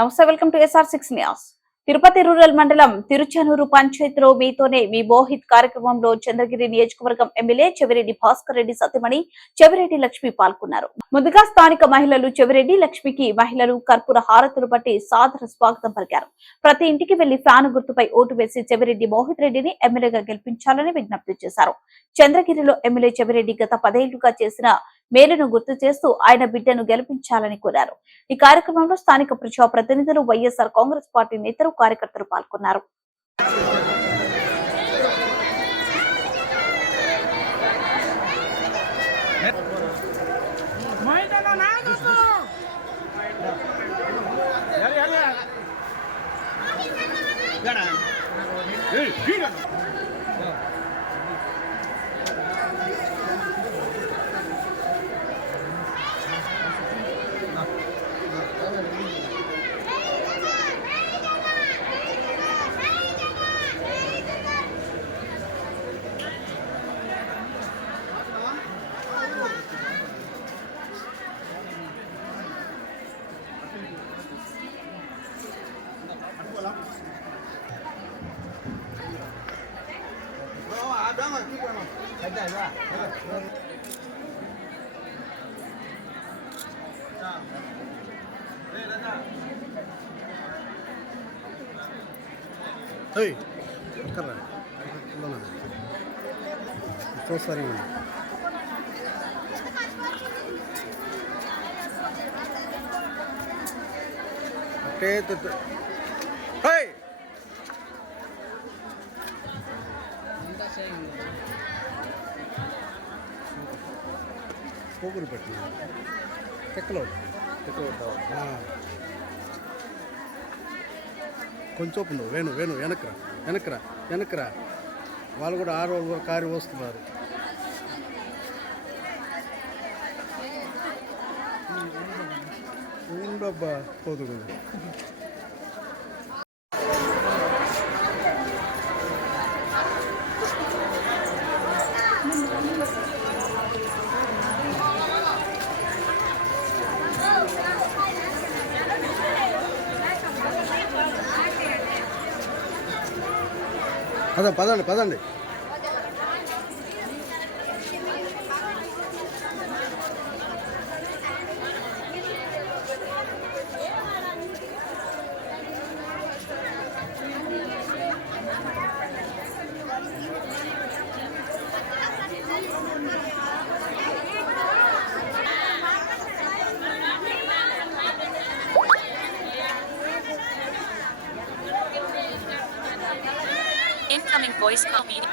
నమస్తే, welcome to SR6 news. Tirupati rural మండలం తిరుచానూరు పంచాయతీలో మీతోనే మీ మోహిత్ కార్యక్రమంలో చంద్రగిరి నియోజకవర్గం ఎమ్మెల్యే చెవిరెడ్డి భాస్కర్ రెడ్డి సతీమణి చెవిరెడ్డి లక్ష్మి పాల్గొన్నారు. ముందుగా స్థానిక మహిళలు చెవిరెడ్డి లక్ష్మికి మహిళలు కర్పూర హారతులు బట్టి సాదర స్వాగతం పలికారు. ప్రతి ఇంటికి వెళ్లి ఫ్యాను గుర్తుపై ఓటు వేసి చెవిరెడ్డి మోహిత్ రెడ్డిని ఎమ్మెల్యేగా గెలిపించాలని విజ్ఞప్తి చేశారు. చంద్రగిరిలో ఎమ్మెల్యే చెవిరెడ్డి గత 10 ఏళ్లుగా చేసిన మేలును గుర్తు చేస్తూ ఆయన బిడ్డను గెలిపించాలని కోరారు. ఈ కార్యక్రమంలో స్థానిక ప్రజాప్రతినిధులు, వైఎస్ఆర్ కాంగ్రెస్ పార్టీ నేతలు, కార్యకర్తలు పాల్గొన్నారు. పోగులు పెట్టిన చెక్కలో కొంచెం వేణు వెనక్రా వాళ్ళు కూడా 6 కారు వస్తున్నారు. ఉండబ్బా పోదు. పదండి. Incoming voice call meeting.